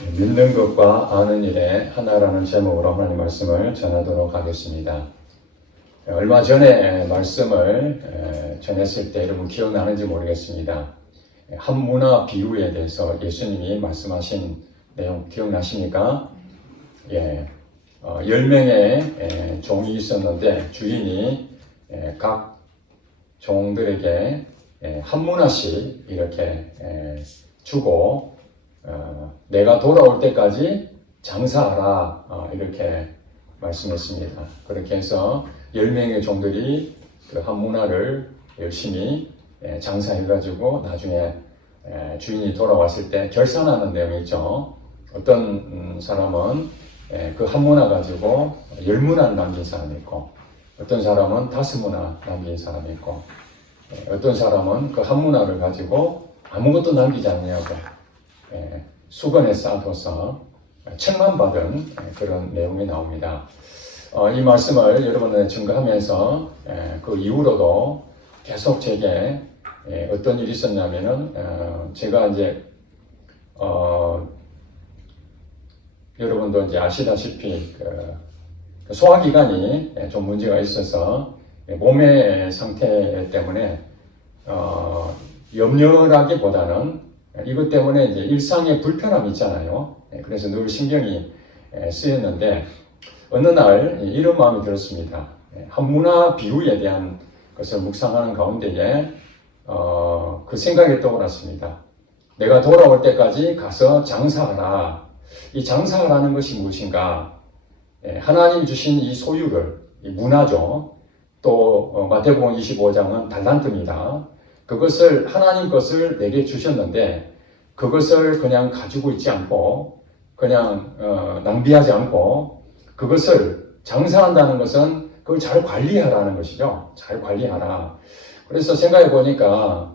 믿는 것과 아는 일의 하나라는 제목으로 하나님 말씀을 전하도록 하겠습니다. 얼마 전에 말씀을 전했을 때 여러분 기억나는지 모르겠습니다. 한문화 비유에 대해서 예수님이 말씀하신 내용 기억나십니까? 10명의 종이 있었는데 주인이 각 종들에게 한 문화씩 이렇게 주고 내가 돌아올 때까지 장사하라 이렇게 말씀했습니다. 그렇게 해서 10명의 종들이 그 한 문화를 열심히 장사해가지고 나중에 주인이 돌아왔을 때 결산하는 내용이 있죠. 어떤 사람은 그 한 문화 가지고 10문화를 남긴 사람이 있고, 어떤 사람은 5문화 남긴 사람이 있고, 어떤 사람은 그 한 문화를 가지고 아무것도 남기지 않냐고 수건에 싸둬서 책망받은 그런 내용이 나옵니다. 이 말씀을 여러분들에 증거하면서 그 이후로도 계속 제게 어떤 일이 있었냐면은 제가 이제 여러분도 이제 아시다시피 그 소화기관이 좀 문제가 있어서 몸의 상태 때문에 염려라기보다는 이것 때문에 이제 일상의 불편함이 있잖아요. 그래서 늘 신경이 쓰였는데 어느 날 이런 마음이 들었습니다. 한문화 비유에 대한 것을 묵상하는 가운데에 그 생각이 떠올랐습니다. 내가 돌아올 때까지 가서 장사하라. 이 장사하라는 것이 무엇인가? 하나님 주신 이 소유를, 이 문화죠. 또 마태복음 25장은 달란트입니다. 그것을 하나님 것을 내게 주셨는데 그것을 그냥 가지고 있지 않고 그냥 낭비하지 않고 그것을 장사한다는 것은 그걸 잘 관리하라는 것이죠. 잘 관리하라. 그래서 생각해 보니까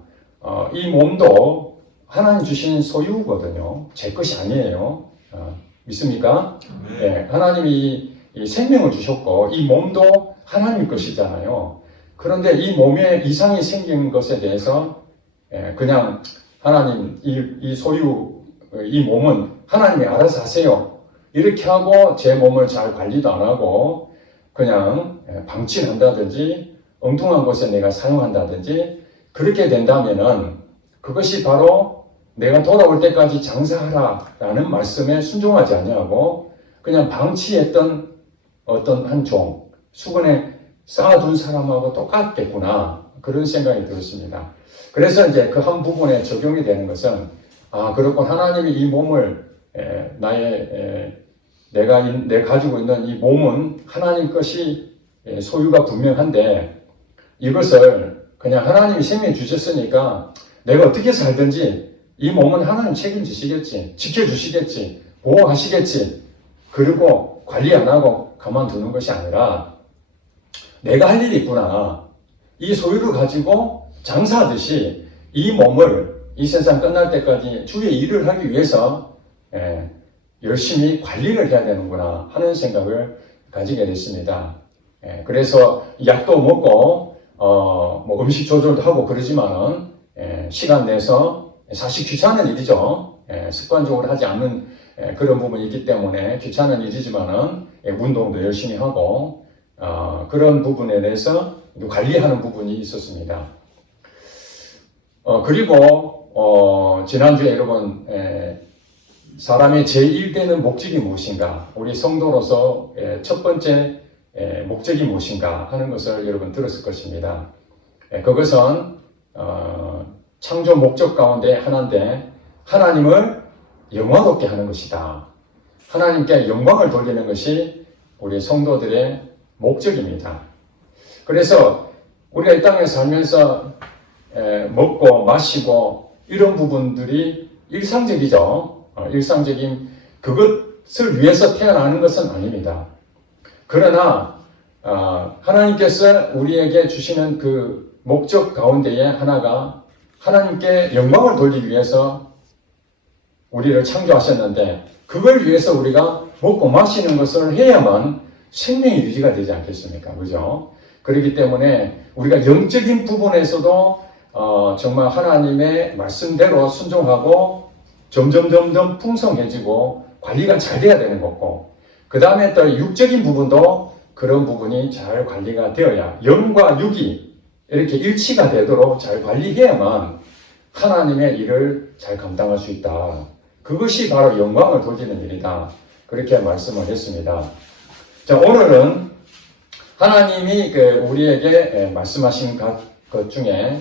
이 몸도 하나님 주신 소유거든요. 제 것이 아니에요. 믿습니까? 하나님이 이 생명을 주셨고 이 몸도 하나님 것이잖아요. 그런데 이 몸에 이상이 생긴 것에 대해서 그냥 하나님 이 소유 이 몸은 하나님이 알아서 하세요. 이렇게 하고 제 몸을 잘 관리도 안 하고 그냥 방치한다든지 엉뚱한 곳에 내가 사용한다든지 그렇게 된다면은 그것이 바로 내가 돌아올 때까지 장사하라라는 말씀에 순종하지 아니하고 그냥 방치했던 어떤 한 종, 수건에 쌓아둔 사람하고 똑같겠구나 그런 생각이 들었습니다. 그래서 이제 그 한 부분에 적용이 되는 것은 그렇군 하나님이 이 몸을 내가 가지고 있는 이 몸은 하나님 것이 소유가 분명한데 이것을 그냥 하나님이 생명 주셨으니까 내가 어떻게 살든지 이 몸은 하나님 책임지시겠지, 지켜주시겠지, 보호하시겠지. 그리고 관리 안 하고 가만두는 것이 아니라 내가 할 일이 있구나. 이 소유를 가지고 장사하듯이 이 몸을 이 세상 끝날 때까지 주의 일을 하기 위해서 열심히 관리를 해야 되는구나 하는 생각을 가지게 됐습니다. 그래서 약도 먹고 뭐 음식 조절도 하고 그러지만은 시간 내서 사실 귀찮은 일이죠. 습관적으로 하지 않는 그런 부분이 있기 때문에 귀찮은 일이지만은 운동도 열심히 하고 그런 부분에 대해서 관리하는 부분이 있었습니다. 그리고 지난주에 여러분 사람의 제1되는 목적이 무엇인가? 우리 성도로서 첫 번째 목적이 무엇인가 하는 것을 여러분 들었을 것입니다. 그것은 창조 목적 가운데 하나인데 하나님을 영화롭게 하는 것이다. 하나님께 영광을 돌리는 것이 우리 성도들의 목적입니다. 그래서 우리가 이 땅에 살면서 먹고 마시고 이런 부분들이 일상적이죠. 일상적인 그것을 위해서 태어나는 것은 아닙니다. 그러나 하나님께서 우리에게 주시는 그 목적 가운데에 하나가 하나님께 영광을 돌리기 위해서 우리를 창조하셨는데 그걸 위해서 우리가 먹고 마시는 것을 해야만 생명이 유지가 되지 않겠습니까? 그죠? 그렇기 때문에 우리가 영적인 부분에서도 정말 하나님의 말씀대로 순종하고 점점 풍성해지고 관리가 잘 돼야 되는 거고, 그 다음에 또 육적인 부분도 그런 부분이 잘 관리가 되어야, 영과 육이 이렇게 일치가 되도록 잘 관리해야만 하나님의 일을 잘 감당할 수 있다. 그것이 바로 영광을 돌리는 일이다. 그렇게 말씀을 했습니다. 자, 오늘은 하나님이 우리에게 말씀하신 것 중에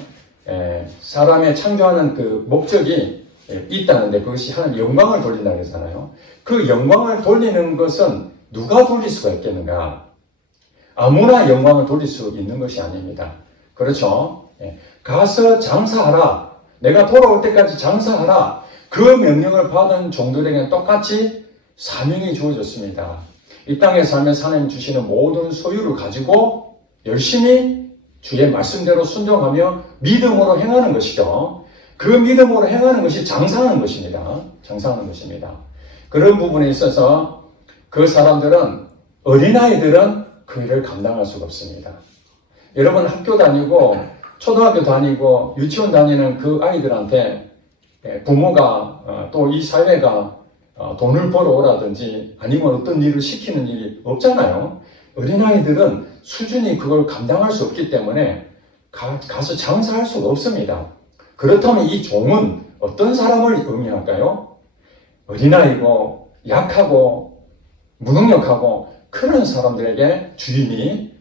사람의 창조하는 그 목적이 있다는데, 그것이 하나님 영광을 돌린다고 했잖아요. 그 영광을 돌리는 것은 누가 돌릴 수가 있겠는가? 아무나 영광을 돌릴 수 있는 것이 아닙니다. 그렇죠? 가서 장사하라. 내가 돌아올 때까지 장사하라. 그 명령을 받은 종들에게는 똑같이 사명이 주어졌습니다. 이 땅에 살면서 하나님 주시는 모든 소유를 가지고 열심히 주의 말씀대로 순종하며 믿음으로 행하는 것이죠. 그 믿음으로 행하는 것이 장사하는 것입니다. 장사하는 것입니다. 그런 부분에 있어서 그 사람들은, 어린아이들은 그 일을 감당할 수가 없습니다. 여러분 학교 다니고 초등학교 다니고 유치원 다니는 그 아이들한테 부모가 또 이 사회가 돈을 벌어오라든지 아니면 어떤 일을 시키는 일이 없잖아요. 어린아이들은 수준이 그걸 감당할 수 없기 때문에 가서 장사할 수가 없습니다. 그렇다면 이 종은 어떤 사람을 의미할까요? 어린아이고 약하고 무능력하고 그런 사람들에게 주인이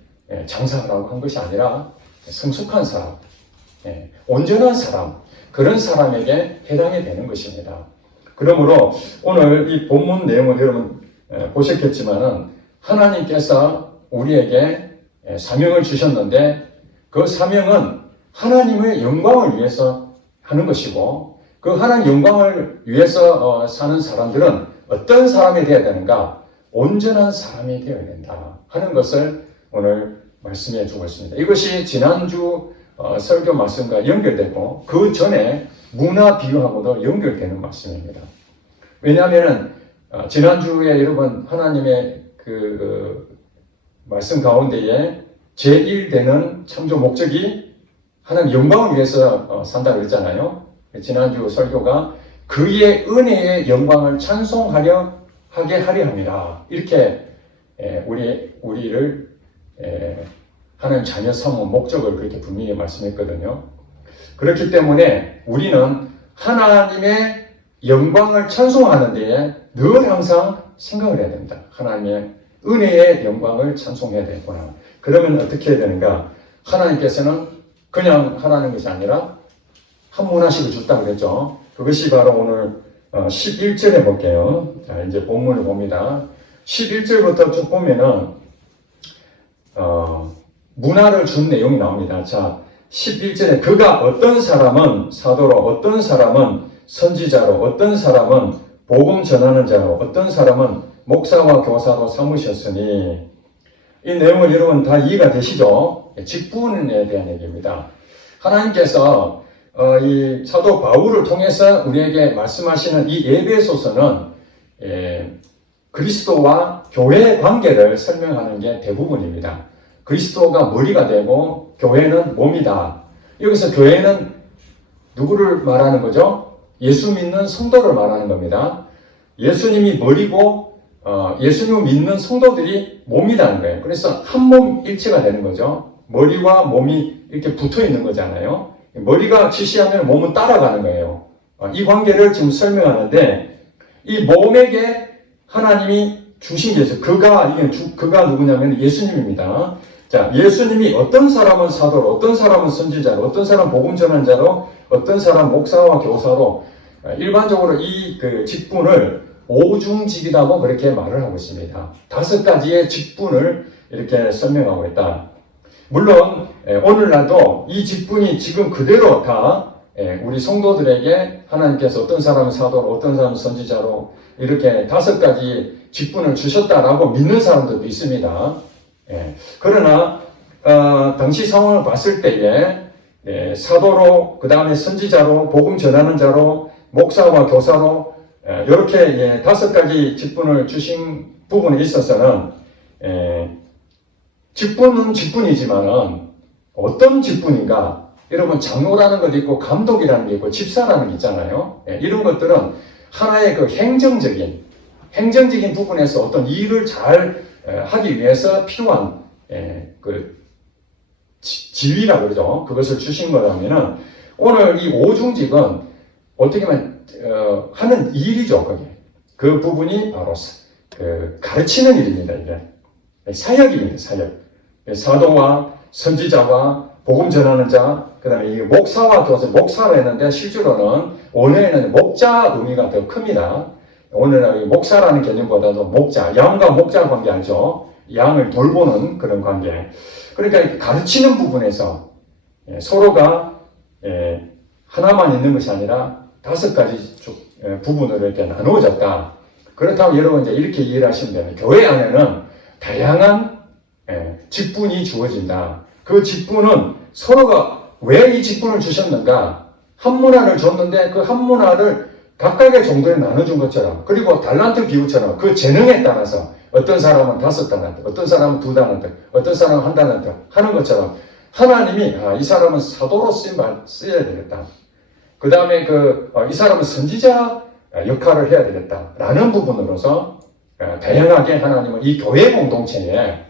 장사하라고 한 것이 아니라 성숙한 사람, 온전한 사람, 그런 사람에게 해당이 되는 것입니다. 그러므로 오늘 이 본문 내용을 여러분 보셨겠지만은, 하나님께서 우리에게 사명을 주셨는데, 그 사명은 하나님의 영광을 위해서 하는 것이고, 그 하나님 영광을 위해서 사는 사람들은 어떤 사람이 되어야 되는가? 온전한 사람이 되어야 된다 하는 것을 오늘 말씀해 주고 있습니다. 이것이 지난주 설교 말씀과 연결되고 그 전에 문화 비유하고도 연결되는 말씀입니다. 왜냐하면 지난주에 여러분 하나님의 그 말씀 가운데에 제1되는 창조 목적이 하나님 영광을 위해서 산다고 그랬잖아요. 지난주 설교가 그의 은혜의 영광을 찬송하려 하게 하려 합니다. 이렇게 우리를 하나님 자녀 삼은 목적을 그렇게 분명히 말씀했거든요. 그렇기 때문에 우리는 하나님의 영광을 찬송하는 데에 늘 항상 생각을 해야 됩니다. 하나님의 은혜의 영광을 찬송해야 되구나. 그러면 어떻게 해야 되는가? 하나님께서는 그냥 하라는 것이 아니라 한 문화씩을 줬다고 그랬죠. 그것이 바로 오늘 11절에 볼게요. 자, 이제 본문을 봅니다. 11절부터 쭉 보면은 문화를 준 내용이 나옵니다. 자, 11절에 그가 어떤 사람은 사도로, 어떤 사람은 선지자로, 어떤 사람은 복음 전하는 자로, 어떤 사람은 목사와 교사로 삼으셨으니, 이 내용을 여러분 다 이해가 되시죠? 직분에 대한 얘기입니다. 하나님께서 이 사도 바울을 통해서 우리에게 말씀하시는 이 에베소서는 그리스도와 교회의 관계를 설명하는 게 대부분입니다. 그리스도가 머리가 되고 교회는 몸이다. 여기서 교회는 누구를 말하는 거죠? 예수 믿는 성도를 말하는 겁니다. 예수님이 머리고 예수님을 믿는 성도들이 몸이라는 거예요. 그래서 한 몸 일체가 되는 거죠. 머리와 몸이 이렇게 붙어 있는 거잖아요. 머리가 지시하면 몸은 따라가는 거예요. 이 관계를 지금 설명하는데, 이 몸에게 하나님이 주신 게 있어요. 그가 누구냐면 예수님입니다. 자, 예수님이 어떤 사람은 사도로, 어떤 사람은 선지자로, 어떤 사람은 복음 전하는 자로, 어떤 사람은 목사와 교사로, 일반적으로 이 직분을 오중직이라고 그렇게 말을 하고 있습니다. 5가지의 직분을 이렇게 설명하고 있다. 물론 오늘날도 이 직분이 지금 그대로 다 우리 성도들에게 하나님께서 어떤 사람은 사도로, 어떤 사람은 선지자로 이렇게 5가지 직분을 주셨다라고 믿는 사람들도 있습니다. 그러나 당시 상황을 봤을 때에 사도로, 그 다음에 선지자로, 복음 전하는 자로, 목사와 교사로 이렇게 5가지 직분을 주신 부분에 있어서는 직분은 직분이지만은 어떤 직분인가? 여러분 장로라는 것도 있고 감독이라는 게 있고 집사라는 게 있잖아요. 이런 것들은 하나의 그 행정적인 부분에서 어떤 일을 잘 하기 위해서 필요한 그 지위라고 그러죠. 그것을 주신 거라면은 오늘 이 오중직은 어떻게 보면 하는 일이죠. 그게. 그 부분이 바로 그 가르치는 일입니다. 이게 사역입니다. 사역. 사도와 선지자와 복음 전하는 자, 그 다음에 이 목사와 교사, 목사로 했는데 실제로는 원래는 목자 의미가 더 큽니다. 오늘날 목사라는 개념보다도 목자, 양과 목자 관계 알죠? 양을 돌보는 그런 관계. 그러니까 가르치는 부분에서 서로가 하나만 있는 것이 아니라 5가지 부분으로 이렇게 나누어졌다. 그렇다고 여러분 이제 이렇게 이해를 하시면 됩니다. 교회 안에는 다양한 직분이 주어진다. 그 직분은 서로가 왜 이 직분을 주셨는가? 한 문화를 줬는데 그 한 문화를 각각의 정도에 나눠준 것처럼, 그리고 달란트 비유처럼 그 재능에 따라서 어떤 사람은 5달란트, 어떤 사람은 2달란트, 어떤 사람은 1달란트 하는 것처럼 하나님이 이 사람은 사도로 쓰여야 되겠다. 그 다음에 이 사람은 선지자 역할을 해야 되겠다라는 부분으로서 다양하게 하나님은 이 교회 공동체에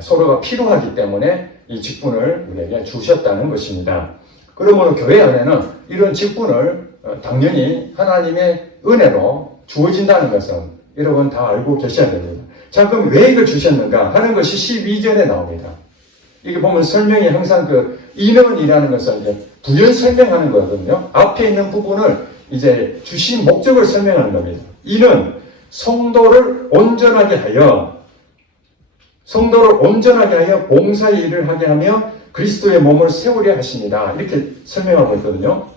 서로가 필요하기 때문에 이 직분을 우리에게 주셨다는 것입니다. 그러므로 교회 안에는 이런 직분을 당연히 하나님의 은혜로 주어진다는 것은 여러분 다 알고 계셔야 됩니다. 자, 그럼 왜 이걸 주셨는가 하는 것이 12절에 나옵니다. 이게 보면 설명이 항상 인원이라는 것은 이제 부연 설명하는 거거든요. 앞에 있는 부분을 이제 주신 목적을 설명하는 겁니다. 이는 성도를 온전하게 하여 봉사의 일을 하게 하며 그리스도의 몸을 세우려 하십니다. 이렇게 설명하고 있거든요.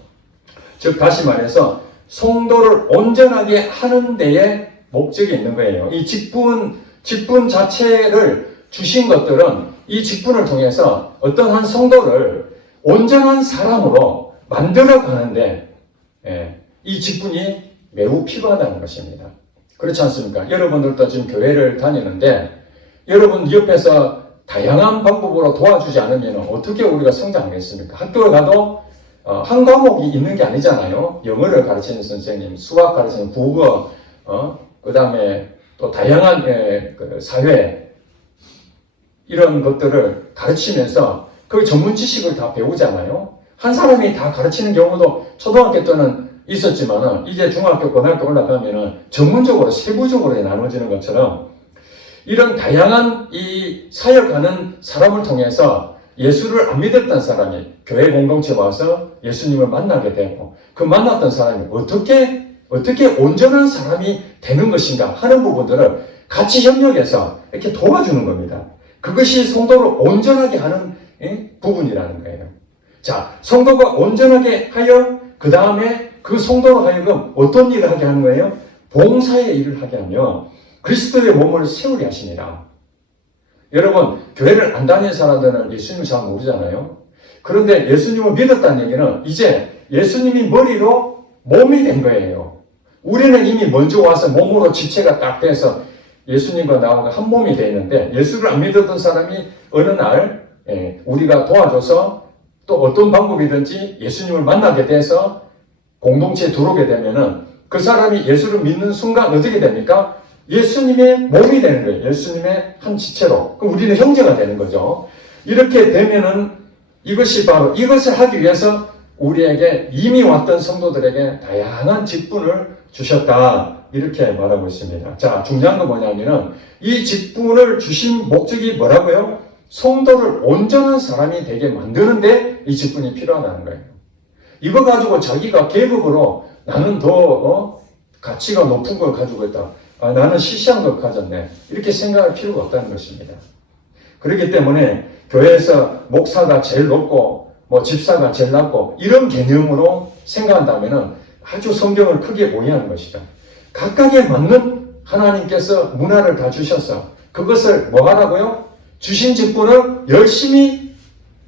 즉 다시 말해서 성도를 온전하게 하는 데에 목적이 있는 거예요. 이 직분 자체를 주신 것들은 이 직분을 통해서 어떤 한 성도를 온전한 사람으로 만들어 가는데 이 직분이 매우 필요하다는 것입니다. 그렇지 않습니까? 여러분들도 지금 교회를 다니는데 여러분 옆에서 다양한 방법으로 도와주지 않으면 어떻게 우리가 성장하겠습니까? 학교에 가도 한 과목이 있는 게 아니잖아요. 영어를 가르치는 선생님, 수학 가르치는 국어, 그 다음에 또 다양한 사회 이런 것들을 가르치면서 그 전문 지식을 다 배우잖아요. 한 사람이 다 가르치는 경우도 초등학교 때는 있었지만은 이제 중학교, 고등학교 올라가면은 전문적으로 세부적으로 나눠지는 것처럼 이런 다양한 이 사역하는 사람을 통해서 예수를 안 믿었던 사람이 교회 공동체에 와서 예수님을 만나게 되고 그 만났던 사람이 어떻게 온전한 사람이 되는 것인가 하는 부분들을 같이 협력해서 이렇게 도와주는 겁니다. 그것이 성도를 온전하게 하는 부분이라는 거예요. 자, 성도가 온전하게 하여 그 다음에 그 성도로 하여금 어떤 일을 하게 하는 거예요? 봉사의 일을 하게 하며 그리스도의 몸을 세우려 하시니라. 여러분, 교회를 안 다니는 사람들은 예수님을 잘 모르잖아요. 그런데 예수님을 믿었다는 얘기는 이제 예수님이 머리로 몸이 된 거예요. 우리는 이미 먼저 와서 몸으로 지체가 딱 돼서 예수님과 나하고 한 몸이 되어 있는데 예수를 안 믿었던 사람이 어느 날 우리가 도와줘서 또 어떤 방법이든지 예수님을 만나게 돼서 공동체에 들어오게 되면은 그 사람이 예수를 믿는 순간 어떻게 됩니까? 예수님의 몸이 되는 거예요. 예수님의 한 지체로. 그럼 우리는 형제가 되는 거죠. 이렇게 되면은 이것이 바로 이것을 하기 위해서 우리에게 이미 왔던 성도들에게 다양한 직분을 주셨다. 이렇게 말하고 있습니다. 자, 중요한 건 뭐냐면은 이 직분을 주신 목적이 뭐라고요? 성도를 온전한 사람이 되게 만드는데 이 직분이 필요하다는 거예요. 이거 가지고 자기가 계급으로 나는 더 가치가 높은 걸 가지고 있다. 나는 시시한 걸 가졌네. 이렇게 생각할 필요가 없다는 것입니다. 그렇기 때문에 교회에서 목사가 제일 높고 집사가 제일 낮고 이런 개념으로 생각한다면 아주 성경을 크게 오해하는 것이다. 각각에 맞는 하나님께서 문화를 다 주셔서 그것을 뭐 하라고요? 주신 직분을 열심히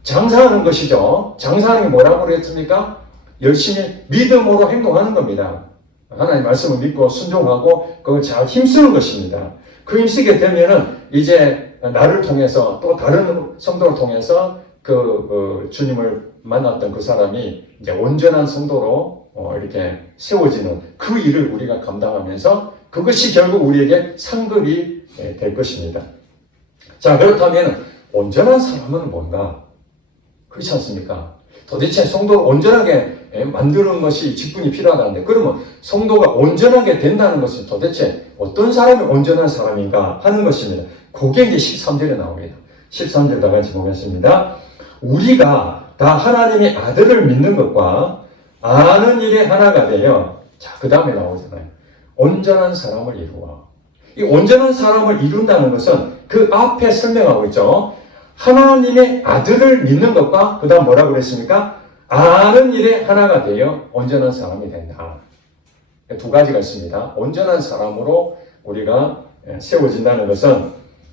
장사하는 것이죠. 장사하는 게 뭐라고 그랬습니까? 열심히 믿음으로 행동하는 겁니다. 하나님 말씀을 믿고 순종하고 그걸 잘 힘쓰는 것입니다. 그 힘쓰게 되면은 이제 나를 통해서 또 다른 성도를 통해서 주님을 만났던 그 사람이 이제 온전한 성도로 이렇게 세워지는 그 일을 우리가 감당하면서 그것이 결국 우리에게 상급이 될 것입니다. 자, 그렇다면 온전한 사람은 뭔가? 그렇지 않습니까? 도대체 성도를 온전하게 만드는 것이 직분이 필요하다는데, 그러면 성도가 온전하게 된다는 것은 도대체 어떤 사람이 온전한 사람인가 하는 것입니다. 그게 이제 13절에 나옵니다. 13절 다 같이 보겠습니다. 우리가 다 하나님의 아들을 믿는 것과 아는 일에 하나가 되어, 자, 그 다음에 나오잖아요. 온전한 사람을 이루어. 이 온전한 사람을 이룬다는 것은 그 앞에 설명하고 있죠. 하나님의 아들을 믿는 것과 그 다음 뭐라고 그랬습니까? 아는 일에 하나가 되어 온전한 사람이 된다. 두 가지가 있습니다. 온전한 사람으로 우리가 세워진다는 것은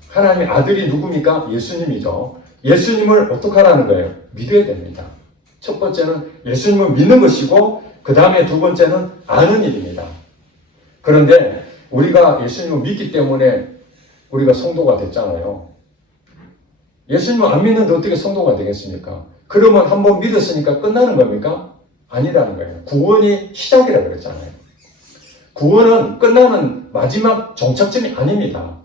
하나님의 아들이 누굽니까? 예수님이죠. 예수님을 어떻게 하라는 거예요? 믿어야 됩니다. 첫 번째는 예수님을 믿는 것이고 그 다음에 두 번째는 아는 일입니다. 그런데 우리가 예수님을 믿기 때문에 우리가 성도가 됐잖아요. 예수님을 안 믿는데 어떻게 성도가 되겠습니까? 그러면 한번 믿었으니까 끝나는 겁니까? 아니라는 거예요. 구원이 시작이라고 그랬잖아요. 구원은 끝나는 마지막 종착점이 아닙니다.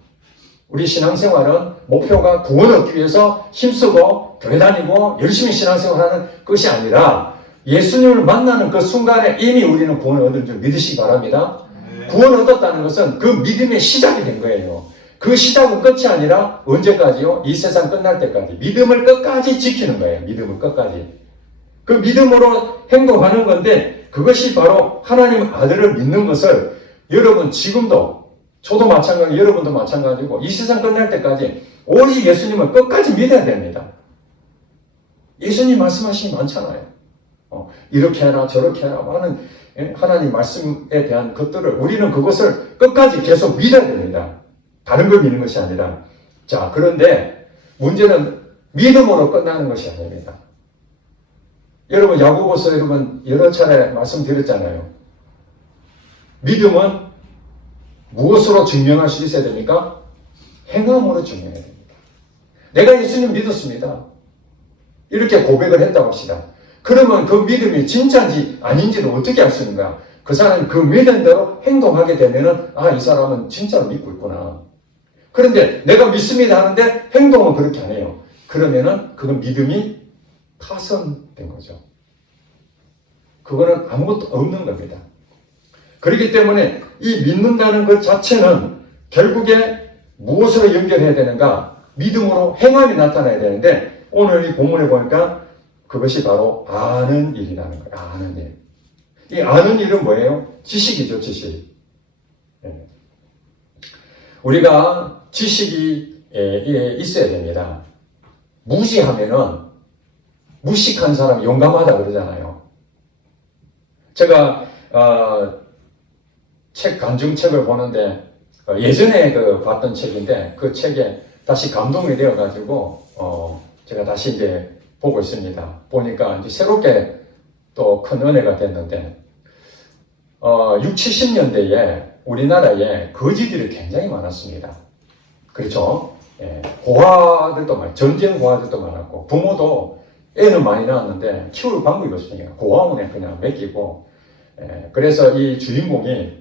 우리 신앙생활은 목표가 구원 얻기 위해서 힘쓰고 교회 다니고 열심히 신앙생활하는 것이 아니라 예수님을 만나는 그 순간에 이미 우리는 구원을 얻은 줄 믿으시기 바랍니다. 구원을 얻었다는 것은 그 믿음의 시작이 된 거예요. 그 시작은 끝이 아니라 언제까지요? 이 세상 끝날 때까지 믿음을 끝까지 지키는 거예요. 믿음을 끝까지. 그 믿음으로 행동하는 건데 그것이 바로 하나님 아들을 믿는 것을 여러분 지금도 저도 마찬가지, 여러분도 마찬가지고 이 세상 끝날 때까지 오직 예수님을 끝까지 믿어야 됩니다. 예수님 말씀하시니 많잖아요. 이렇게 해라 저렇게 해라 하는 하나님 말씀에 대한 것들을 우리는 그것을 끝까지 계속 믿어야 됩니다. 다른 걸 믿는 것이 아니라. 자, 그런데 문제는 믿음으로 끝나는 것이 아닙니다. 여러분 야고보서 여러분 여러 차례 말씀드렸잖아요. 믿음은 무엇으로 증명할 수 있어야 됩니까? 행함으로 증명해야 됩니다. 내가 예수님 믿었습니다. 이렇게 고백을 했다고 합시다. 그러면 그 믿음이 진짜인지 아닌지를 어떻게 알 수 있는가? 그 사람이 그 믿은 대로 행동하게 되면은 아, 이 사람은 진짜로 믿고 있구나. 그런데 내가 믿습니다 하는데 행동은 그렇게 안 해요. 그러면은 그건 믿음이 파손된 거죠. 그거는 아무것도 없는 겁니다. 그렇기 때문에 이 믿는다는 것 자체는 결국에 무엇으로 연결해야 되는가? 믿음으로 행함이 나타나야 되는데 오늘 이 본문에 보니까 그것이 바로 아는 일이라는 거예요. 아는 일. 이 아는 일은 뭐예요? 지식이죠, 지식. 우리가 지식이 있어야 됩니다. 무지하면은 무식한 사람이 용감하다 그러잖아요. 제가 간증책을 보는데 예전에 봤던 책인데 그 책에 다시 감동이 되어가지고 제가 다시 이제 보고 있습니다. 보니까 이제 새롭게 또 큰 은혜가 됐는데 6, 70년대에 우리나라에 거지들이 굉장히 많았습니다. 그렇죠? 고아들도 많고 전쟁 고아들도 많았고 부모도 애는 많이 낳았는데 키울 방법이 없으니까 고아원에 그냥 맡기고 그래서 이 주인공이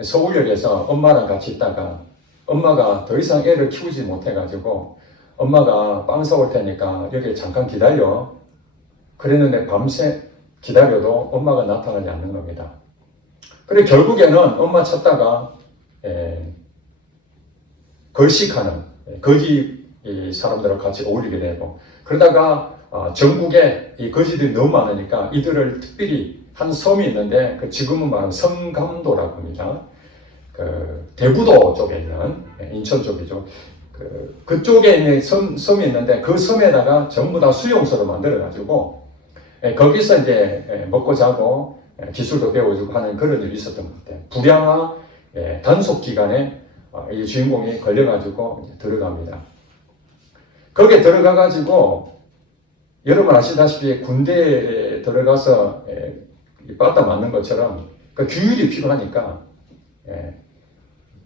서울역에서 엄마랑 같이 있다가 엄마가 더 이상 애를 키우지 못해가지고 엄마가 빵 사올 테니까 여기 잠깐 기다려. 그랬는데 밤새 기다려도 엄마가 나타나지 않는 겁니다. 그래 결국에는 엄마 찾다가 걸식하는 거지 사람들하고 같이 어울리게 되고 그러다가 전국에 이 거지들이 너무 많으니까 이들을 특별히 한 섬이 있는데 지금은 말하는 성감도라고 합니다. 대부도 쪽에 있는 인천 쪽이죠. 그쪽에 있는 섬이 있는데 그 섬에다가 전부 다 수용소를 만들어가지고 거기서 이제 먹고 자고 기술도 배워주고 하는 그런 일이 있었던 것 같아요. 불량화 단속 기간에 이 주인공이 걸려가지고 들어갑니다. 거기에 들어가가지고 여러분 아시다시피 군대에 들어가서 빠따 맞는 것처럼 그 규율이 필요하니까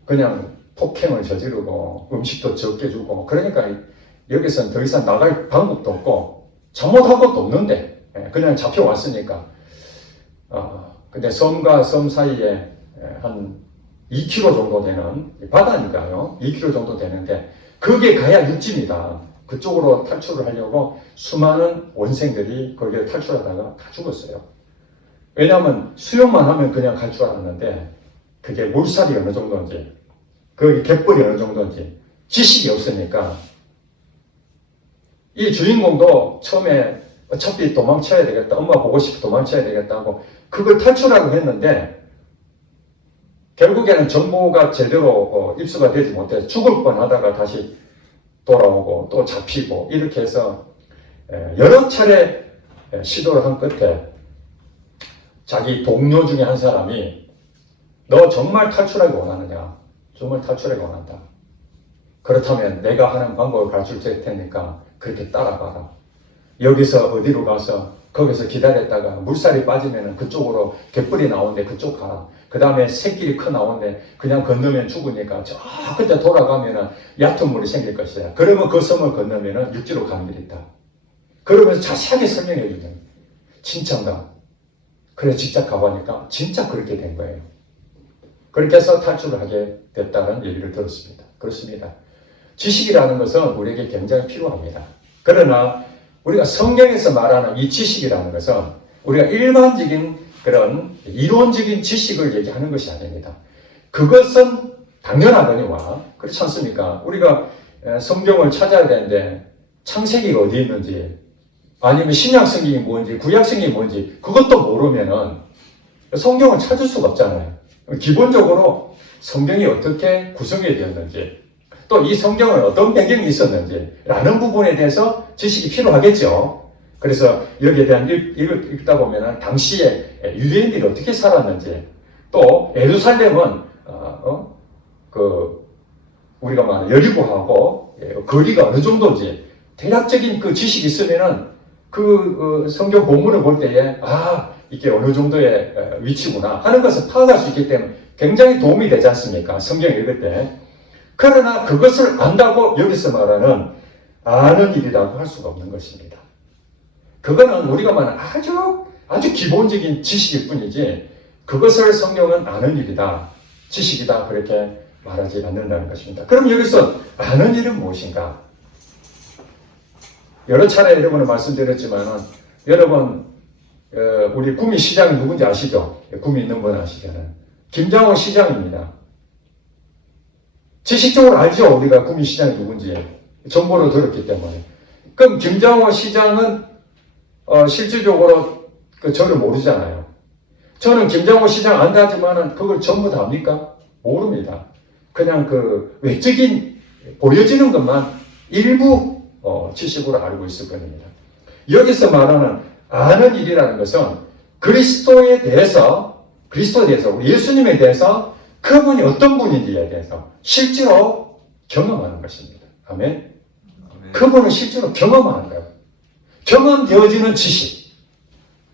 그냥 폭행을 저지르고 음식도 적게 주고 그러니까 여기서는 더 이상 나갈 방법도 없고 잘못한 것도 없는데 그냥 잡혀왔으니까 근데 섬과 섬 사이에 한 2km 정도 되는 바다니까요. 2km 정도 되는데 그게 가야 육지입니다. 그쪽으로 탈출을 하려고 수많은 원생들이 거기에 탈출하다가 다 죽었어요. 왜냐하면 수영만 하면 그냥 갈 줄 알았는데 그게 물살이 어느 정도인지 거기 갯벌이 어느 정도인지 지식이 없으니까 이 주인공도 처음에 어차피 도망쳐야 되겠다. 엄마 보고 싶어 도망쳐야 되겠다고 그걸 탈출하고 했는데 결국에는 정보가 제대로 입수가 되지 못해서 죽을 뻔하다가 다시 돌아오고 또 잡히고 이렇게 해서 여러 차례 시도를 한 끝에 자기 동료 중에 한 사람이 너 정말 탈출하기 원하느냐? 정말 물탈출하기 원한다. 그렇다면 내가 하는 방법을 가르칠 테니까 그렇게 따라가라. 여기서 어디로 가서 거기서 기다렸다가 물살이 빠지면 그쪽으로 갯벌이 나오는데 그쪽 가라. 그 다음에 새끼리 커 나오는데 그냥 건너면 죽으니까 저 끝에 돌아가면 얕은 물이 생길 것이야. 그러면 그 섬을 건너면 육지로 가는 길이 있다. 그러면서 자세하게 설명해 주는 진짜인가? 그래 직접 가보니까 진짜 그렇게 된 거예요. 그렇게 해서 탈출을 하게 됐다는 얘기를 들었습니다. 그렇습니다. 지식이라는 것은 우리에게 굉장히 필요합니다. 그러나 우리가 성경에서 말하는 이 지식이라는 것은 우리가 일반적인 그런 이론적인 지식을 얘기하는 것이 아닙니다. 그것은 당연하거니와 그렇지 않습니까? 우리가 성경을 찾아야 되는데 창세기가 어디 있는지 아니면 신약 성경이 뭔지 구약 성경이 뭔지 그것도 모르면은 성경을 찾을 수가 없잖아요. 기본적으로 성경이 어떻게 구성이 되었는지 또 이 성경은 어떤 배경이 있었는지 라는 부분에 대해서 지식이 필요하겠죠. 그래서 여기에 대한 이걸 읽다 보면 당시에 유대인들이 어떻게 살았는지 또 예루살렘은 우리가 말하는 여리고하고 거리가 어느 정도인지 대략적인 그 지식이 있으면은 그 성경 본문을 볼 때에 이게 어느 정도의 위치구나 하는 것을 파악할 수 있기 때문에 굉장히 도움이 되지 않습니까? 성경 읽을 때. 그러나 그것을 안다고 여기서 말하는 아는 일이라고 할 수가 없는 것입니다. 그거는 우리가 말하는 아주 기본적인 지식일 뿐이지 그것을 성경은 아는 일이다, 지식이다 그렇게 말하지 않는다는 것입니다. 그럼 여기서 아는 일은 무엇인가? 여러 차례 여러분을 말씀드렸지만 여러분 우리 구미 시장이 누군지 아시죠? 구미 있는 분 아시잖아요. 김장호 시장입니다. 지식적으로 알죠? 우리가 구미 시장이 누군지 정보를 들었기 때문에. 그럼 김장호 시장은 실질적으로 저를 모르잖아요. 저는 김장호 시장 안다지만은 그걸 전부 다 압니까? 모릅니다. 그냥 그 외적인 보여지는 것만 일부 지식으로 알고 있을 뿐입니다. 여기서 말하는 아는 일이라는 것은 그리스도에 대해서 우리 예수님에 대해서 그분이 어떤 분인지에 대해서 실제로 경험하는 것입니다. 아멘. 그분을 실제로 경험하는 거예요. 경험되어지는 지식.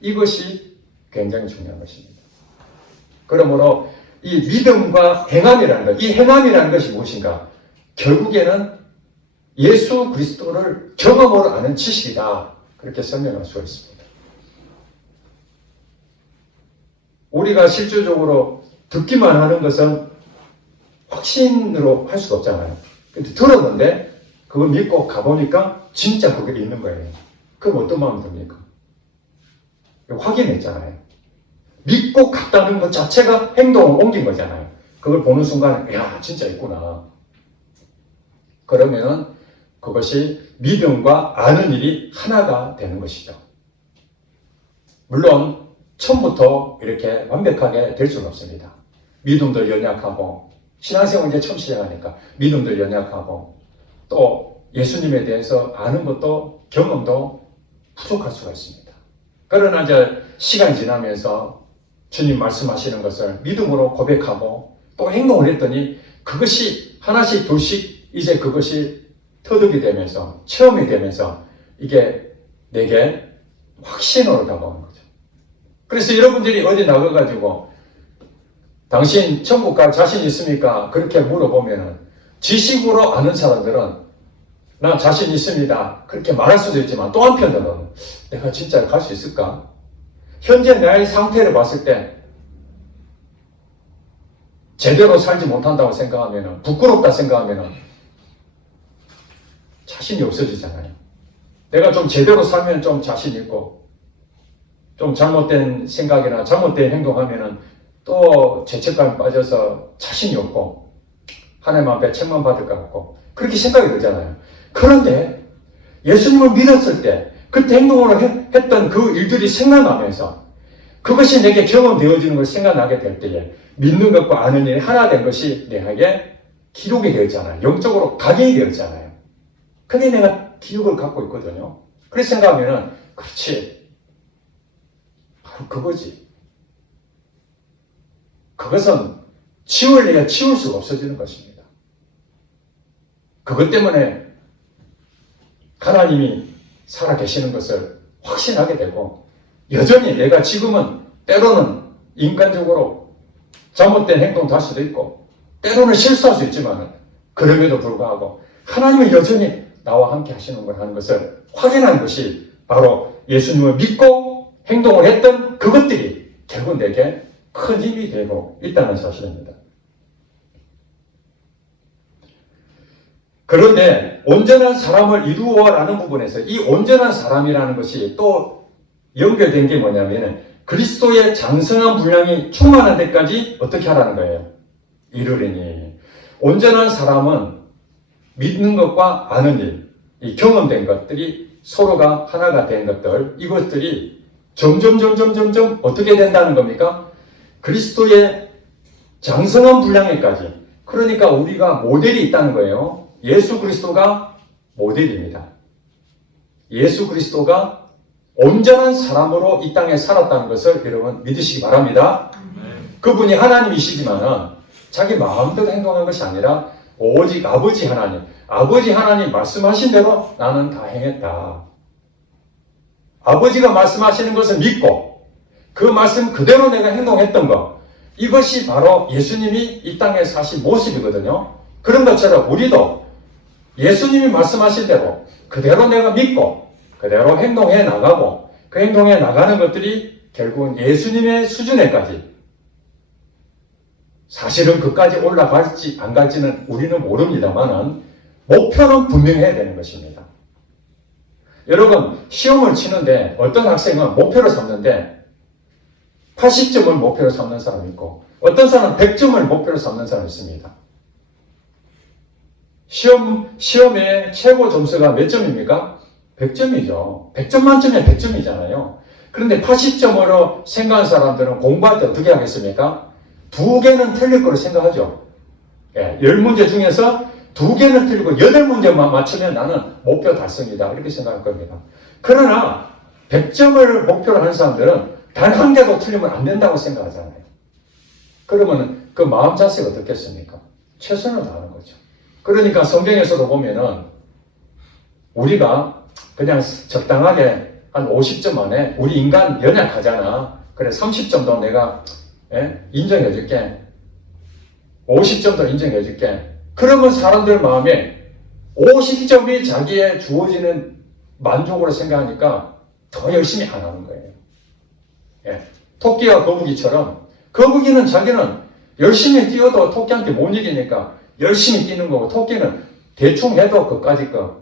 이것이 굉장히 중요한 것입니다. 그러므로 이 믿음과 행함이라는 것, 이 행함이라는 것이 무엇인가? 결국에는 예수 그리스도를 경험으로 아는 지식이다. 그렇게 설명할 수가 있습니다. 우리가 실질적으로 듣기만 하는 것은 확신으로 할 수가 없잖아요. 근데 들었는데 그걸 믿고 가보니까 진짜 그게 있는 거예요. 그럼 어떤 마음이 듭니까? 확인했잖아요. 믿고 갔다는 것 자체가 행동을 옮긴 거잖아요. 그걸 보는 순간 야 진짜 있구나. 그러면은 그것이 믿음과 아는 일이 하나가 되는 것이죠. 물론 처음부터 이렇게 완벽하게 될 수는 없습니다. 믿음도 연약하고 신앙생활 이제 처음 시작하니까 믿음도 연약하고 또 예수님에 대해서 아는 것도 경험도 부족할 수가 있습니다. 그러나 이제 시간이 지나면서 주님 말씀하시는 것을 믿음으로 고백하고 또 행동을 했더니 그것이 하나씩 둘씩 이제 그것이 터득이 되면서 체험이 되면서 이게 내게 확신으로 다가오는 거죠. 그래서 여러분들이 어디 나가가지고 당신 천국 갈 자신 있습니까? 그렇게 물어보면은 지식으로 아는 사람들은 나 자신 있습니다. 그렇게 말할 수도 있지만 또 한편으로는 내가 진짜 갈 수 있을까? 현재 나의 상태를 봤을 때 제대로 살지 못한다고 생각하면, 부끄럽다 생각하면 자신이 없어지잖아요. 내가 좀 제대로 살면 좀 자신 있고, 좀 잘못된 생각이나 잘못된 행동하면 또 죄책감에 빠져서 자신이 없고, 하나님 앞에 책망 받을 것 같고, 그렇게 생각이 들잖아요. 그런데 예수님을 믿었을 때 그때 행동을 했던 그 일들이 생각나면서 그것이 내게 경험되어지는 걸 생각나게 될 때에 믿는 것과 아는 일이 하나 된 것이 내게 기록이 되었잖아요. 영적으로 각인이 되었잖아요. 그게 내가 기억을 갖고 있거든요. 그래서 생각하면 그렇지, 바로 그거지. 그것은 지울래야 지울 수가 없어지는 것입니다. 그것 때문에 하나님이 살아계시는 것을 확신하게 되고, 여전히 내가 지금은 때로는 인간적으로 잘못된 행동도 할 수도 있고 때로는 실수할 수 있지만 그럼에도 불구하고 하나님은 여전히 나와 함께 하시는 걸 하는 것을 확인한 것이 바로 예수님을 믿고 행동을 했던 그것들이 결국 내게 큰 힘이 되고 있다는 사실입니다. 그런데 온전한 사람을 이루어라는 부분에서 이 온전한 사람이라는 것이 또 연결된 게 뭐냐면 그리스도의 장성한 분량이 충만한 데까지 어떻게 하라는 거예요? 이르리니. 온전한 사람은 믿는 것과 아는 일, 이 경험된 것들이 서로가 하나가 된 것들, 이것들이 점점 어떻게 된다는 겁니까? 그리스도의 장성한 분량에까지. 그러니까 우리가 모델이 있다는 거예요. 예수 그리스도가 모델입니다. 예수 그리스도가 온전한 사람으로 이 땅에 살았다는 것을 여러분 믿으시기 바랍니다. 그분이 하나님이시지만은 자기 마음대로 행동한 것이 아니라 오직 아버지 하나님 말씀하신 대로 나는 다 행했다. 아버지가 말씀하시는 것을 믿고 그 말씀 그대로 내가 행동했던 것, 이것이 바로 예수님이 이 땅에 사신 모습이거든요. 그런 것처럼 우리도 예수님이 말씀하신 대로 그대로 내가 믿고 그대로 행동해 나가고 그 행동해 나가는 것들이 결국은 예수님의 수준에까지, 사실은 그까지 올라갈지 안 갈지는 우리는 모릅니다만은 목표는 분명해야 되는 것입니다. 여러분, 시험을 치는데 어떤 학생은 목표를 삼는데 80점을 목표로 삼는 사람이 있고 어떤 사람은 100점을 목표로 삼는 사람이 있습니다. 시험의 최고 점수가 몇 점입니까? 100점이죠. 100점 만점에 100점이잖아요. 그런데 80점으로 생각하는 사람들은 공부할 때 어떻게 하겠습니까? 2개는 틀릴 거로 생각하죠. 10문제 중에서 2개는 틀리고 8문제만 맞추면 나는 목표 달성이다, 이렇게 생각할 겁니다. 그러나 100점을 목표로 하는 사람들은 단 한 개도 틀리면 안 된다고 생각하잖아요. 그러면 그 마음 자세가 어떻겠습니까? 최선을 다하는 거죠. 그러니까 성경에서도 보면은 우리가 그냥 적당하게 한 50점 안에, 우리 인간 연약하잖아. 그래 30점도 내가 인정해 줄게. 50점도 인정해 줄게. 그러면 사람들 마음에 50점이 자기의 주어지는 만족으로 생각하니까 더 열심히 안 하는 거예요. 토끼와 거북이처럼, 거북이는 자기는 열심히 뛰어도 토끼한테 못 이기니까 열심히 뛰는 거고, 토끼는 대충 해도 그까짓 거,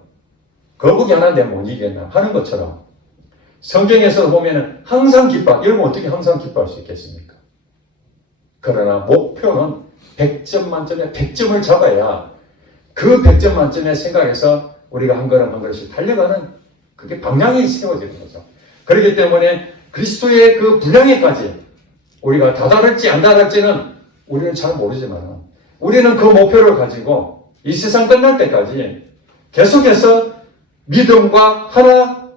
거북이 하나 내가 못 이기겠나 하는 것처럼 성경에서 보면은 항상 기뻐. 여러분 어떻게 항상 기뻐할 수 있겠습니까? 그러나 목표는 100점 만점에 100점을 잡아야 그 100점 만점에 생각해서 우리가 한 걸음 한 걸음씩 달려가는, 그게 방향이 세워지는 거죠. 그렇기 때문에 그리스도의 그 분량에까지 우리가 다다를지 안 다다를지는 우리는 잘 모르지만 우리는 그 목표를 가지고 이 세상 끝날 때까지 계속해서 믿음과 하나,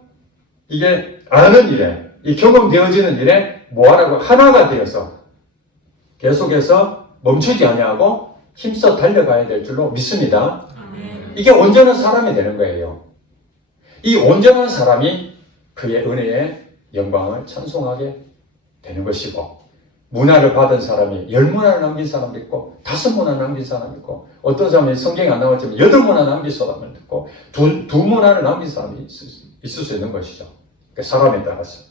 이게 아는 일에, 이 경험되어지는 일에 뭐하라고 하나가 되어서 계속해서 멈추지 아니하고 힘써 달려가야 될 줄로 믿습니다. 이게 온전한 사람이 되는 거예요. 이 온전한 사람이 그의 은혜의 영광을 찬송하게 되는 것이고, 문화를 받은 사람이 10문화를 남긴 사람도 있고 5문화 남긴 사람이 있고, 어떤 사람이 성경에 안 나왔지만 8문화 남긴 사람을 있고 2문화를 남긴 사람이 있을 수 있는 것이죠. 사람에 따라서.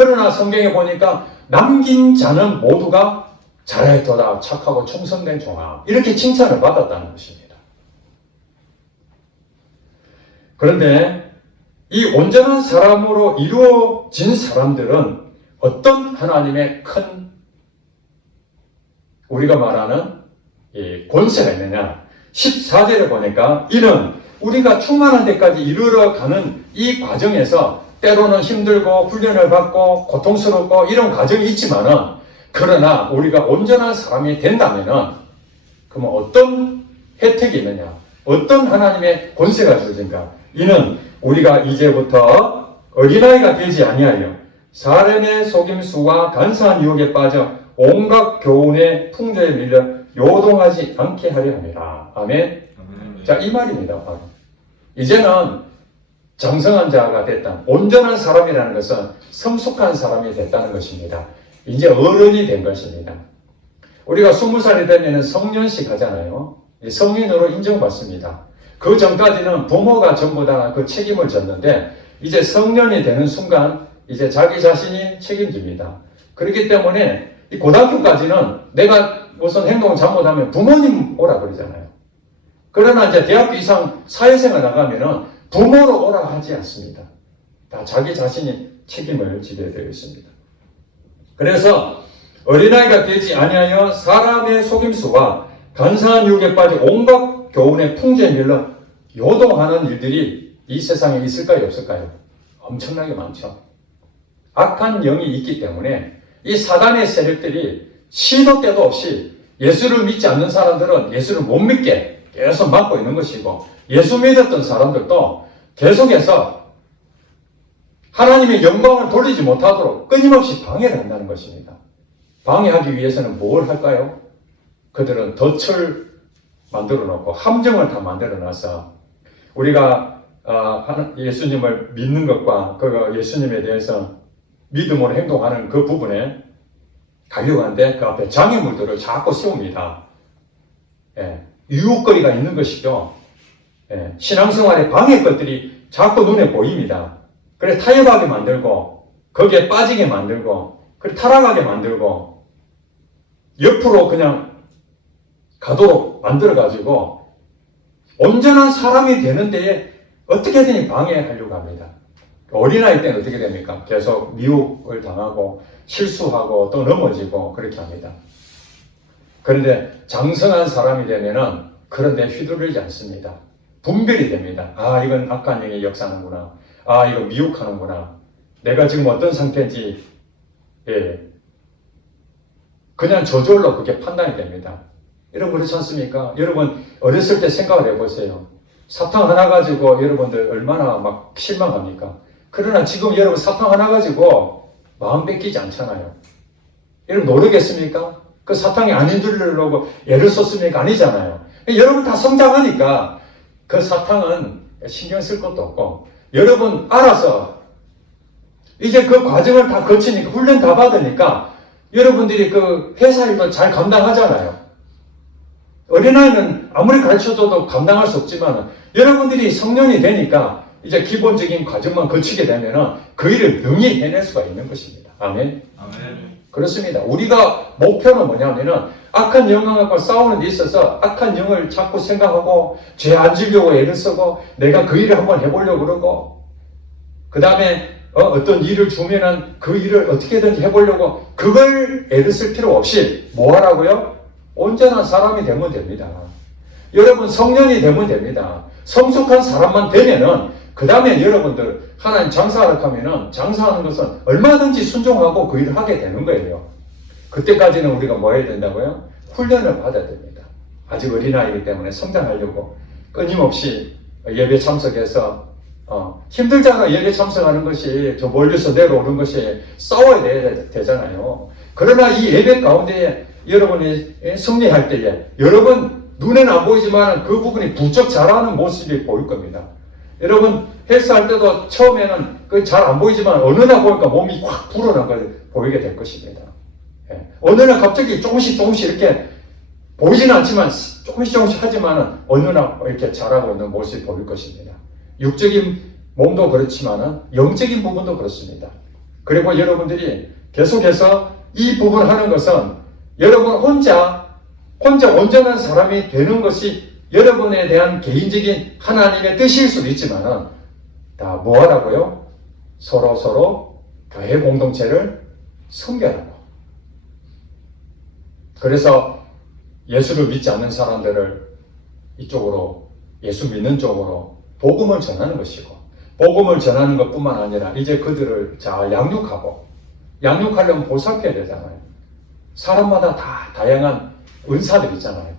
그러나 성경에 보니까 남긴 자는 모두가 잘하였도다 착하고 충성된 종아 이렇게 칭찬을 받았다는 것입니다. 그런데 이 온전한 사람으로 이루어진 사람들은 어떤 하나님의 큰 우리가 말하는 이 권세가 있느냐 14절에 보니까 이는 우리가 충만한 데까지 이르러가는 이 과정에서 때로는 힘들고 훈련을 받고 고통스럽고 이런 과정이 있지만은 그러나 우리가 온전한 사람이 된다면은 그러면 어떤 혜택이 있느냐 어떤 하나님의 권세가 주어진가 이는 우리가 이제부터 어린아이가 되지 아니하여 사람의 속임수와 간사한 유혹에 빠져 온갖 교훈의 풍조에 밀려 요동하지 않게 하려 함이라. 아멘. 자, 이 말입니다. 이제는 정성한 자가 됐다. 온전한 사람이라는 것은 성숙한 사람이 됐다는 것입니다. 이제 어른이 된 것입니다. 우리가 20살이 되면 성년식 하잖아요. 성인으로 인정받습니다. 그 전까지는 부모가 전부 다 그 책임을 졌는데 이제 성년이 되는 순간 이제 자기 자신이 책임집니다. 그렇기 때문에 이 고등학교까지는 내가 무슨 행동을 잘못하면 부모님 오라 그러잖아요. 그러나 이제 대학교 이상 사회생활 나가면은 부모로 오라 하지 않습니다. 다 자기 자신이 책임을 지게 되어 있습니다. 그래서 어린아이가 되지 아니하여 사람의 속임수와 간사한 유혹에 빠져 온갖 교훈의 풍조에 밀려 요동하는 일들이 이 세상에 있을까요 없을까요? 엄청나게 많죠. 악한 영이 있기 때문에 이 사단의 세력들이 시도 때도 없이 예수를 믿지 않는 사람들은 예수를 못 믿게 계속 막고 있는 것이고 예수 믿었던 사람들도 계속해서 하나님의 영광을 돌리지 못하도록 끊임없이 방해를 한다는 것입니다. 방해하기 위해서는 뭘 할까요? 그들은 덫을 만들어 놓고 함정을 다 만들어 놔서 우리가 예수님을 믿는 것과 그 예수님에 대해서 믿음으로 행동하는 그 부분에 가려고 하는데 그 앞에 장애물들을 자꾸 세웁니다. 예, 유혹거리가 있는 것이죠. 예, 신앙생활에 방해 것들이 자꾸 눈에 보입니다. 그래서 타협하게 만들고 거기에 빠지게 만들고 그래 타락하게 만들고 옆으로 그냥 가도록 만들어가지고 온전한 사람이 되는 데에 어떻게든 방해하려고 합니다. 어린아이 때는 어떻게 됩니까? 계속 미혹을 당하고 실수하고 또 넘어지고 그렇게 합니다. 그런데 장성한 사람이 되면은 그런데 휘두르지 않습니다. 분별이 됩니다. 아, 이건 악한 영이 역사하는구나. 아, 이거 미혹하는구나. 내가 지금 어떤 상태인지, 예. 그냥 저절로 그게 판단이 됩니다. 여러분, 그렇지 않습니까? 여러분, 어렸을 때 생각을 해보세요. 사탕 하나 가지고 여러분들 얼마나 막 실망합니까? 그러나 지금 여러분 사탕 하나 가지고 마음 뺏기지 않잖아요. 여러분, 모르겠습니까? 그 사탕이 아닌 줄로 애를 썼습니까? 아니잖아요. 여러분 다 성장하니까 그 사탕은 신경 쓸 것도 없고 여러분 알아서 이제 그 과정을 다 거치니까 훈련 다 받으니까 여러분들이 그 회사 일도 잘 감당하잖아요. 어린아이는 아무리 가르쳐줘도 감당할 수 없지만 여러분들이 성년이 되니까 이제 기본적인 과정만 거치게 되면은 그 일을 능히 해낼 수가 있는 것입니다. 아멘. 아멘. 그렇습니다. 우리가 목표는 뭐냐면은 악한 영과 싸우는 데 있어서 악한 영을 자꾸 생각하고 죄 안 지려고 애를 쓰고 내가 그 일을 한번 해보려고 그러고 그 다음에 어떤 일을 주면은 그 일을 어떻게든지 해보려고 그걸 애를 쓸 필요 없이 뭐 하라고요? 온전한 사람이 되면 됩니다. 여러분 성년이 되면 됩니다. 성숙한 사람만 되면은 그 다음에 여러분들 하나님 장사하라고 하면은 장사하는 것은 얼마든지 순종하고 그 일을 하게 되는 거예요. 그때까지는 우리가 뭐 해야 된다고요? 훈련을 받아야 됩니다. 아직 어린아이이기 때문에 성장하려고 끊임없이 예배 참석해서 힘들잖아. 예배 참석하는 것이 저 멀리서 내려오는 것이 싸워야 되잖아요. 그러나 이 예배 가운데 여러분이 승리할 때에 여러분 눈에는 안 보이지만 그 부분이 부쩍 자라는 모습이 보일 겁니다. 여러분 헬스할 때도 처음에는 그 잘 안 보이지만 어느 날 보니까 몸이 확 불어난 걸 보이게 될 것입니다. 예. 어느 날 갑자기 조금씩 이렇게 보이지는 않지만 조금씩 하지만 어느 날 이렇게 자라고 있는 모습이 보일 것입니다. 육적인 몸도 그렇지만 영적인 부분도 그렇습니다. 그리고 여러분들이 계속해서 이 부분을 하는 것은 여러분 혼자 온전한 사람이 되는 것이 여러분에 대한 개인적인 하나님의 뜻일 수도 있지만은 다 뭐하라고요? 서로 교회 공동체를 섬겨라고. 그래서 예수를 믿지 않는 사람들을 이쪽으로 예수 믿는 쪽으로 복음을 전하는 것이고, 복음을 전하는 것뿐만 아니라 이제 그들을 잘 양육하려면 보살펴야 되잖아요. 사람마다 다 다양한 은사들 있잖아요.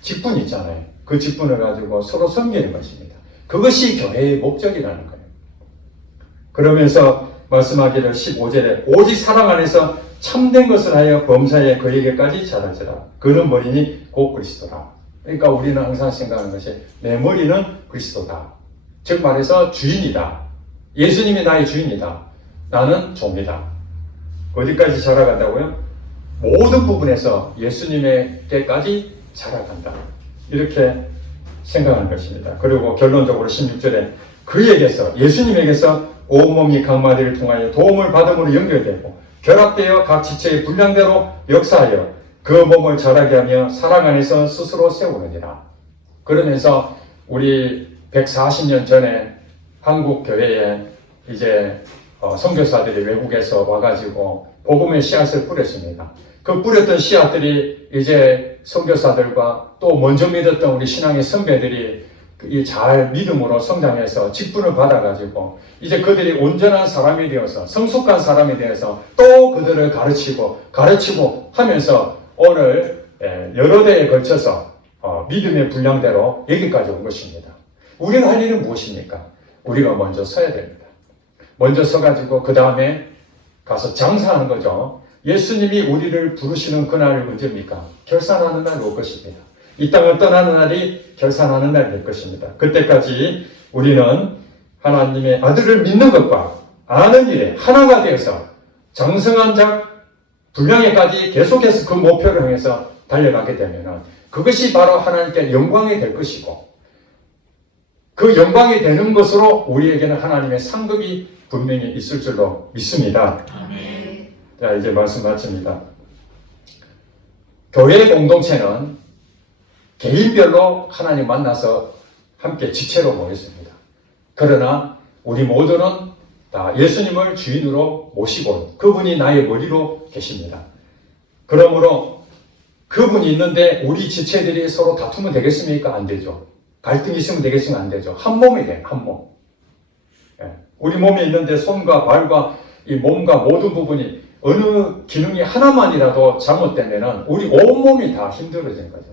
직분이 있잖아요. 그 직분을 가지고 서로 섬기는 것입니다. 그것이 교회의 목적이라는 거예요. 그러면서 말씀하기를 15절에 오직 사랑 안에서 참된 것을 하여 범사에 그에게까지 자라지라. 그는 머리니 곧 그리스도라. 그러니까 우리는 항상 생각하는 것이 내 머리는 그리스도다. 즉 말해서 주인이다. 예수님이 나의 주인이다. 나는 종이다. 어디까지 자라간다고요? 모든 부분에서 예수님에게까지 자라간다. 이렇게 생각하는 것입니다. 그리고 결론적으로 16절에 그에게서 예수님에게서 온몸이 각 마디를 통하여 도움을 받음으로 연결되고 결합되어 각 지체의 분량대로 역사하여 그 몸을 자라게 하며 사랑 안에서 스스로 세우느니라. 그러면서 우리 140년 전에 한국 교회에 이제 선교사들이 외국에서 와가지고 복음의 씨앗을 뿌렸습니다. 그 뿌렸던 씨앗들이 이제 선교사들과 또 먼저 믿었던 우리 신앙의 선배들이 잘 믿음으로 성장해서 직분을 받아가지고 이제 그들이 온전한 사람이 되어서 성숙한 사람이 되어서 또 그들을 가르치고 하면서 오늘 여러 대에 걸쳐서 믿음의 분량대로 여기까지 온 것입니다. 우리가 할 일은 무엇입니까? 우리가 먼저 서야 됩니다. 먼저 서가지고 그 다음에 가서 장사하는 거죠. 예수님이 우리를 부르시는 그날이 언제입니까? 결산하는 날 올 것입니다. 이 땅을 떠나는 날이 결산하는 날이 될 것입니다. 그때까지 우리는 하나님의 아들을 믿는 것과 아는 일에 하나가 되어서 장성한 자 분량에까지 계속해서 그 목표를 향해서 달려가게 되면 그것이 바로 하나님께 영광이 될 것이고 그 영광이 되는 것으로 우리에게는 하나님의 상급이 분명히 있을 줄로 믿습니다. 아멘. 자, 이제 말씀 마칩니다. 교회 공동체는 개인별로 하나님 만나서 함께 지체로 모였습니다. 그러나 우리 모두는 다 예수님을 주인으로 모시고 그분이 나의 머리로 계십니다. 그러므로 그분이 있는데 우리 지체들이 서로 다투면 되겠습니까? 안 되죠. 갈등이 있으면 되겠으면 안 되죠. 한 몸이 돼요. 한 몸. 우리 몸에 있는데 손과 발과 이 몸과 모든 부분이 어느 기능이 하나만이라도 잘못되면 우리 온몸이 다 힘들어지는 거죠.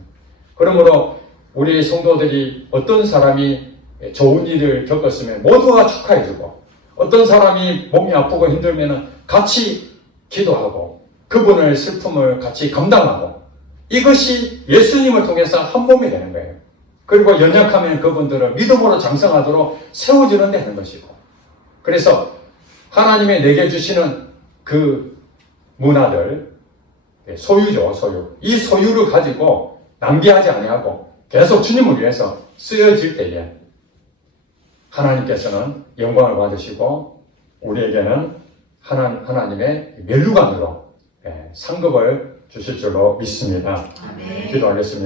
그러므로 우리 성도들이 어떤 사람이 좋은 일을 겪었으면 모두가 축하해주고 어떤 사람이 몸이 아프고 힘들면 같이 기도하고 그분의 슬픔을 같이 감당하고 이것이 예수님을 통해서 한 몸이 되는 거예요. 그리고 연약하면 그분들을 믿음으로 장성하도록 세워주는 데 하는 것이고 그래서 하나님의 내게 주시는 그 문화들 소유죠. 소유. 이 소유를 가지고 낭비하지 아니하고 계속 주님을 위해서 쓰여질 때에 하나님께서는 영광을 받으시고 우리에게는 하나님의 면류관으로 상급을 주실 줄로 믿습니다. 아멘. 기도하겠습니다.